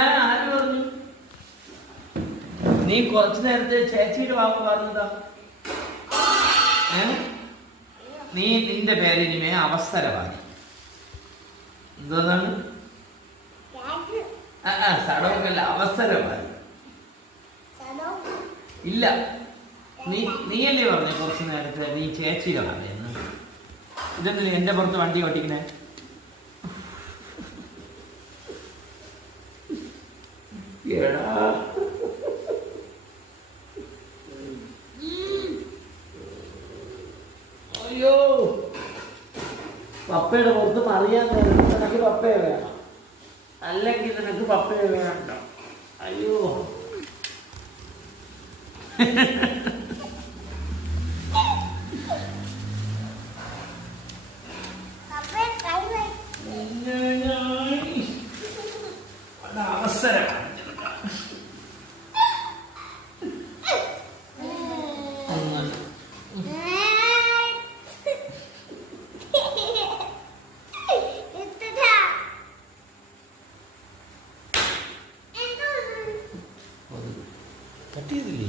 ആര് പറഞ്ഞു? നീ കുറച്ചു നേരത്തെ ചേച്ചിയുടെ വാക്ക് പറഞ്ഞതാ. നീ നിന്റെ പേരിനുമേ അവസരവാദി. എന്താണ്? സടോക്കല്ല, അവസരവാദി. ഇല്ല, നീയല്ലേ പറഞ്ഞ കുറച്ചു നേരത്തെ നീ ചേച്ചിയിലാണ് എന്ന്. ഇതെന്തിനാ എന്റെ പുറത്ത് വണ്ടി ഓട്ടിക്കണേ? അയ്യോ, പപ്പയുടെ പുറത്ത് അറിയാൻ നിനക്ക് പപ്പയെ വേണം, അല്ലെങ്കിൽ നിനക്ക് പപ്പയെ വേണ്ട. അയ്യോ അവസരം കട്ട് ചെയ്തില്ലേ?